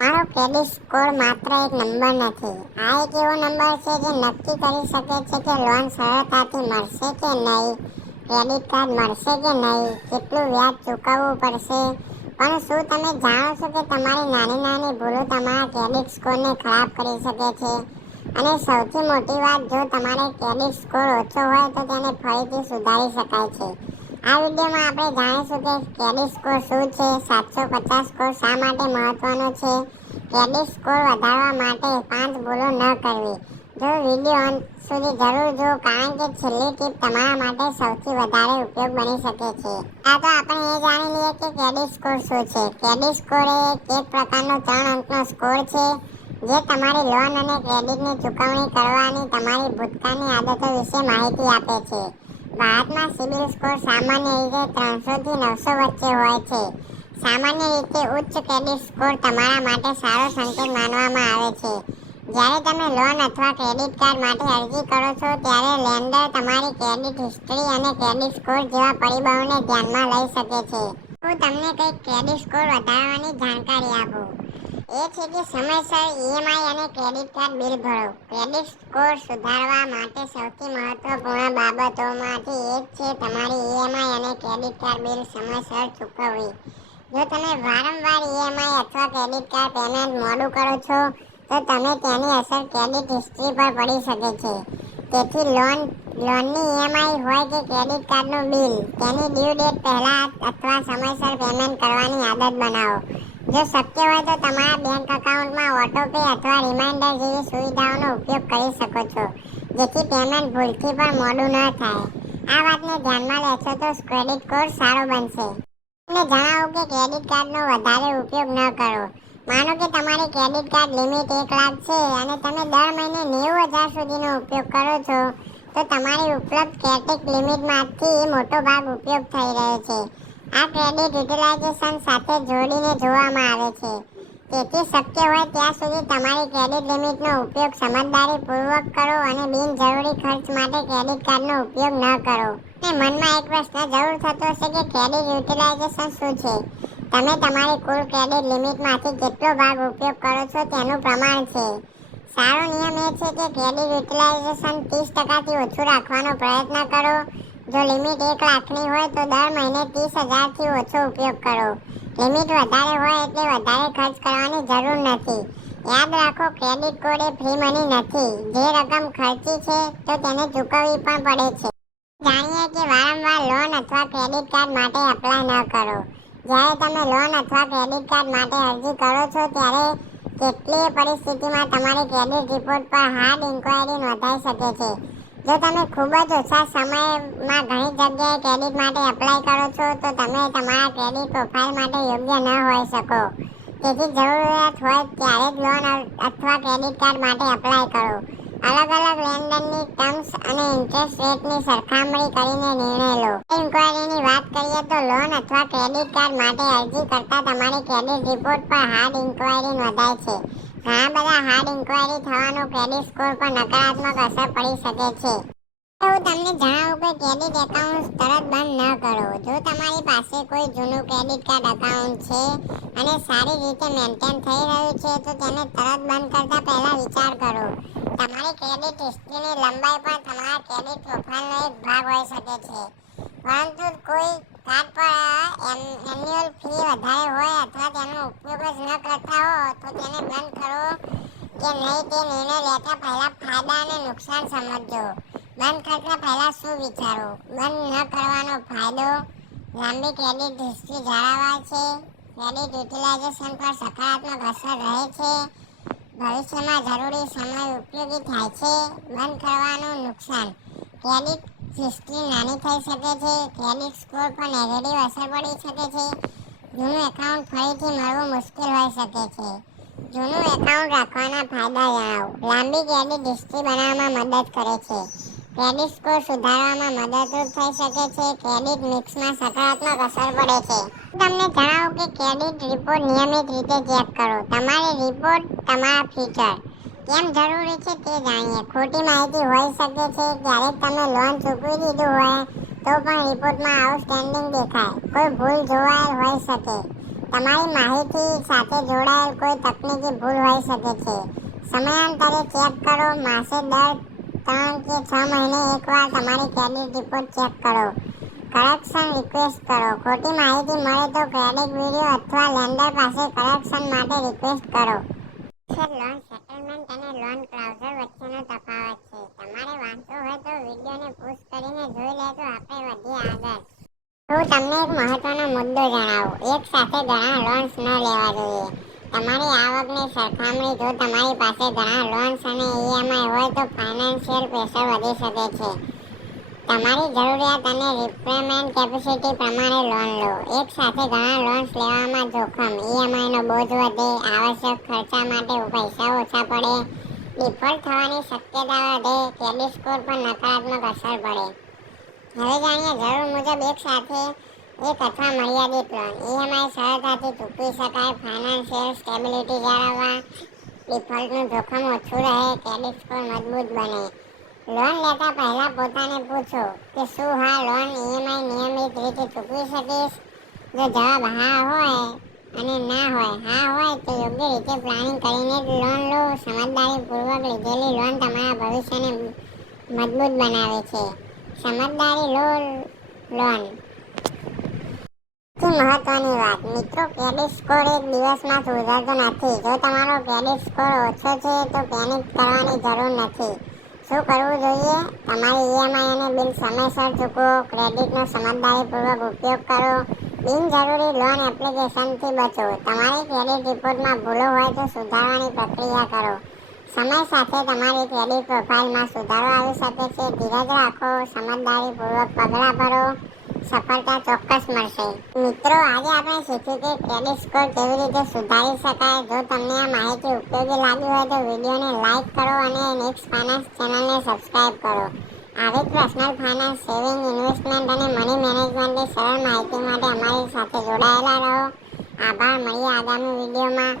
મારો credit score માત્ર એક નંબર નથી. આ એક એવો નંબર છે જે નક્કી કરી શકે છે કે લોન સરળતાથી મળશે કે નહીં, ક્રેડિટ કાર્ડ મળશે કે નહીં, કેટલું વ્યાજ ચૂકવવું પડશે. પણ શું તમે જાણો છો કે તમારી નાની નાની ભૂલો તમારા ક્રેડિટ સ્કોરને ખરાબ કરી શકે છે? અને સૌથી મોટી વાત, જો તમારો ક્રેડિટ સ્કોર ઓછો હોય તો તેને ફરીથી સુધારી શકાય છે. આ વિડીયોમાં આપણે જાણીશું કે ક્રેડિટ સ્કોર શું છે, 750 સ્કોર શા માટે મહત્વનો છે, ક્રેડિટ સ્કોર વધારવા માટે 5 ભૂલો ન કરવી. જો વિડીયો અંત સુધી જરૂર જુઓ, કારણ કે છેલ્લી ટીપ તમારા માટે સૌથી વધારે ઉપયોગ બની શકે છે. તો આપણે એ જાણી લઈએ કે ક્રેડિટ સ્કોર શું છે. ક્રેડિટ સ્કોર એ એક પ્રકારનો 3 અંકનો સ્કોર છે જે તમારી લોન અને ક્રેડિટની ચૂકવણી કરવાની તમારી ભૂતકાળની આદતો વિશે માહિતી આપે છે. ભારતમાં સિબિલ સ્કોર સામાન્ય રીતે 300 થી 900 વચ્ચે હોય છે. સામાન્ય રીતે ઉચ્ચ ક્રેડિટ સ્કોર તમારા માટે સારો સંકેત માનવામાં આવે છે. જ્યારે તમે લોન અથવા ક્રેડિટ કાર્ડ માટે અરજી કરો છો, ત્યારે લેન્ડર તમારી ક્રેડિટ હિસ્ટ્રી અને ક્રેડિટ સ્કોર જેવા પરિબળોને ધ્યાનમાં લઈ શકે છે. હું તમને કંઈક ક્રેડિટ સ્કોર વધારવાની જાણકારી આપું. એ છે કે સમયસર ઈએમઆઈ અને ક્રેડિટ કાર્ડ બિલ ભરો. ક્રેડિટ સ્કોર સુધારવા માટે સૌથી મહત્વપૂર્ણ બાબતોમાંથી એક છે તમારી ઈએમઆઈ અને ક્રેડિટ કાર્ડ બિલ સમયસર ચૂકવવી. જો તમે વારંવાર ઈએમઆઈ અથવા ક્રેડિટ કાર્ડ પેમેન્ટ મોડું કરો છો, તો તેની અસર ક્રેડિટ હિસ્ટ્રી પર પડી શકે છે. તેથી લોનની ઈએમઆઈ હોય કે ક્રેડિટ કાર્ડનું બિલ, તેની ડ્યુ ડેટ પહેલા અથવા સમયસર પેમેન્ટ કરવાની આદત બનાવો. જો શક્ય હોય તો તમારા બેંક એકાઉન્ટમાં ઓટો પે અથવા રિમાઇન્ડર જેવી સુવિધાઓનો ઉપયોગ કરી શકો છો, જેથી પેમેન્ટ ભૂલથી પણ મોડું ન થાય. આ વાતને ધ્યાનમાં લેશો તો ક્રેડિટ સ્કોર સારો બનશે. તમને જણાવું કે ક્રેડિટ કાર્ડનો વધારે ઉપયોગ ન કરો. માનો કે તમારી ક્રેડિટ કાર્ડ લિમિટ 1 લાખ છે અને તમે દર મહિને 90,000 સુધીનો ઉપયોગ કરો છો, તો તમારી ઉપલબ્ધ ક્રેડિટ લિમિટમાંથી મોટો ભાગ ઉપયોગ થઈ રહ્યો છે. આ ક્રેડિટ યુટિલાઇઝેશન સાથે જોડીને જોવામાં આવે છે. તેથી શક્ય હોય ત્યાં સુધી તમારી ક્રેડિટ લિમિટનો ઉપયોગ સમજદારીપૂર્વક કરો અને બિનજરૂરી ખર્ચ માટે ક્રેડિટ કાર્ડનો ઉપયોગ ન કરો. અને મનમાં એક પ્રશ્ન જરૂર થતો હશે કે ક્રેડિટ યુટિલાઇઝેશન શું છે? તમે તમારી કુલ ક્રેડિટ લિમિટમાંથી કેટલો ભાગ ઉપયોગ કરો છો તેનું પ્રમાણ છે. સારો નિયમ એ છે કે ક્રેડિટ યુટિલાઇઝેશન 30%થી ઓછું રાખવાનો પ્રયત્ન કરો. જો લિમિટ 1 લાખની હોય તો દર મહિને 30,000થી ઓછો ઉપયોગ કરો. લિમિટ વધારે હોય એટલે વધારે ખર્ચ કરવાની જરૂર નથી. યાદ રાખો, ક્રેડિટ કોડ એ ફ્રી મની નથી. જે રકમ ખર્ચી છે તો તેને ચૂકવવી પણ પડે છે. જાણીએ કે વારંવાર લોન અથવા ક્રેડિટ કાર્ડ માટે એપ્લાય ન કરો. જ્યારે તમે લોન અથવા ક્રેડિટ કાર્ડ માટે અરજી કરો છો, ત્યારે કેટલીય પરિસ્થિતિમાં તમારી ક્રેડિટ રિપોર્ટ પર હાર્ડ ઇન્ક્વાયરી નોંધાઈ શકે છે. જો તમે ખૂબ જ ઓછા સમયમાં ઘણી જગ્યાએ ક્રેડિટ માટે એપ્લાય કરો છો, તો તમે તમારા ક્રેડિટ પ્રોફાઇલ માટે યોગ્ય ન હોઈ શકો. તેથી જરૂરિયાત હોય ત્યારે જ લોન અથવા ક્રેડિટ કાર્ડ માટે એપ્લાય કરો. અલગ અલગ લેનદેનની ટર્મ્સ અને ઇન્ટરેસ્ટ રેટની સરખામણી કરીને નિર્ણય લો. ઇન્ક્વાયરીની વાત કરીએ તો લોન અથવા ક્રેડિટ કાર્ડ માટે અરજી કરતા તમારી ક્રેડિટ રિપોર્ટ પર હાર્ડ ઇન્ક્વાયરી નોંધાય છે. ઘણા બધા હાર્ડ ઇન્ક્વાયરી થવાનું ક્રેડિટ સ્કોર પર નકારાત્મક અસર પડી શકે છે. હું તમને જણાવું કે ક્રેડિટ એકાઉન્ટ તરત બંધ ન કરો. જો તમારી પાસે કોઈ જૂનું ક્રેડિટ કાર્ડ એકાઉન્ટ છે અને સારી રીતે મેન્ટેન થઈ રહ્યું છે, તો તેને તરત બંધ કરતા પહેલા વિચાર કરો. તમારી ક્રેડિટ હિસ્ટ્રીની લંબાઈ પણ તમારા ક્રેડિટ પ્રોફાઇલનો એક ભાગ હોઈ શકે છે. પરંતુ કોઈ કાર્ડ પર એન્યુઅલ ફી વધારે હોય અથવા તેનો ઉપયોગ જ ન કરતા હો, તો તેને બંધ કરવો કે નહીં તે નિર્ણય લેતા પહેલા ફાયદા અને નુકસાન સમજો. બંધ કરતા પહેલા શું વિચારો? બંધ ન કરવાનો ફાયદો: લાંબી ક્રેડિટ હિસ્ટ્રી જાળવવા છે, ક્રેડિટ યુટિલાઇઝેશન પર સકારાત્મક અસર રહે છે, ભવિષ્યમાં જરૂરી સમય ઉપયોગી થાય છે. બંધ કરવાનું નુકસાન: ક્રેડિટ હિસ્ટ્રી નાની થઈ શકે છે, ક્રેડિટ સ્કોર પર નેગેટિવ અસર પડી શકે છે, જૂનું એકાઉન્ટ ફરીથી મળવું મુશ્કેલ હોઈ શકે છે. જૂનું એકાઉન્ટ રાખવાના ફાયદા જણાવો. લાંબી ક્રેડિટ હિસ્ટ્રી બનાવવામાં મદદ કરે છે. ક્રેડિટ સ્કોર સુધારવામાં મદદરૂપ થઈ શકે છે. ક્રેડિટ મિક્સમાં સકારાત્મક અસર પડે છે. તમને જણાવું કે ક્રેડિટ રિપોર્ટ નિયમિત રીતે ચેક કરો. તમારી રિપોર્ટ તમારા ફ્યુચર કેમ જરૂરી છે તે જાણીએ. ખોટી માહિતી હોઈ શકે છે. ક્યારેક તમે લોન ચૂકવી દીધું હોય તો પણ રિપોર્ટમાં આઉટસ્ટેન્ડિંગ દેખાય. કોઈ ભૂલ જોવાયેલ હોઈ શકે. તમારી માહિતી સાથે જોડાયેલ કોઈ તકનીકી ભૂલ હોઈ શકે છે. સમયાંતરે ચેક કરો. માસે દર 3 કે 6 મહિને એકવાર તમારી ક્રેડિટ રિપોર્ટ ચેક કરો. કરેક્શન રિક્વેસ્ટ કરો. ખોટી માહિતી મળે તો ક્રેડિટ બ્યુરો અથવા લેન્ડર પાસે કરેક્શન માટે રિક્વેસ્ટ કરો. લોન સેટલમેન્ટ અને લોન ક્લોઝર વચ્ચેનો તફાવત છે. તમારે વાંચવો હોય તો વિડીયોને પુશ કરીને જોઈ લેજો. આપણે વધીએ આગળ. હું તમને એક મહત્વનો મુદ્દો જણાવું. એક સાથે ઘણા લોન્સ ન લેવા જોઈએ. તમારી આવકની સરખામણી જો તમારી પાસે ઘણા લોન્સ અને ઈએમઆઈ હોય તો ફાઇનાન્શિયલ પ્રેશર વધી શકે છે. તમારી જરૂરિયાત અને રિપેમેન્ટ કેપેસિટી પ્રમાણે લોન લો. એક સાથે ઘણા લોન્સ લેવામાં જોખમ, ઈએમઆઈનો બોજ વધે, આવશ્યક ખર્ચા માટે પૈસા ઓછા પડે, ડિફોલ્ટ થવાની શક્યતા વધે, ક્રેડિટ સ્કોર પર નકારાત્મક અસર પડે. હવે જાણીએ જરૂર મુજબ એક સાથે એક અથવા મર્યાદિત લોન. ઈએમઆઈ સરળતાથી ચૂકવી શકાય, ફાઇનાન્શિયલ સ્ટેબિલિટી જાળવવા, ડિફોલ્ટનું જોખમ ઓછું રહે, ક્રેડિટ સ્કોર મજબૂત બને. લોન લેતા પહેલા પોતાને પૂછો કે શું હા લોન ઈએમઆઈ નિયમિત રીતે ચૂકવી શકીશ. જો જવાબ હા હોય અને ના હોય હા હોય તો યોગ્ય રીતે પ્લાનિંગ કરીને જ લોન લો. સમજદારીપૂર્વક લીધેલી લોન તમારા ભવિષ્યને મજબૂત બનાવે છે. સમજદારી લો લોન. સૌથી મહત્વની વાત મિત્રો, ક્રેડિટ સ્કોર એક દિવસમાં સુધરતો નથી. જો તમારો ક્રેડિટ સ્કોર ઓછો છે તો પેનિક કરવાની જરૂર નથી. શું કરવું જોઈએ? તમારી ઈએમઆઈ અને બિલ સમયસર ચૂકવો, ક્રેડિટનો સમજદારીપૂર્વક ઉપયોગ કરો, બિનજરૂરી લોન એપ્લિકેશનથી બચો. તમારી ક્રેડિટ રિપોર્ટમાં ભૂલો હોય તો સુધારવાની પ્રક્રિયા કરો. સમય સાથે તમારી ક્રેડિટ પ્રોફાઇલમાં સુધારો આવી શકે છે. ધીરજ રાખો, સમજદારીપૂર્વક પગલાં ભરો, સફળતા ચોક્કસ મળશે. મિત્રો, આજે આપણે શીખ્યું કે ક્રેડિટ સ્કોર કેવી રીતે સુધારી શકાય. જો તમને આ માહિતી ઉપયોગી લાગી હોય તો વિડીયોને લાઇક કરો અને નેક્સ્ટ ફાઇનાન્સ ચેનલને સબસ્ક્રાઇબ કરો. આવી પર્સનલ ફાઇનાન્સ, સેવિંગ, ઇન્વેસ્ટમેન્ટ અને મની મેનેજમેન્ટની સરળ માહિતી માટે અમારી સાથે જોડાયેલા રહો. આભાર. મળીએ આગામી વિડીયોમાં.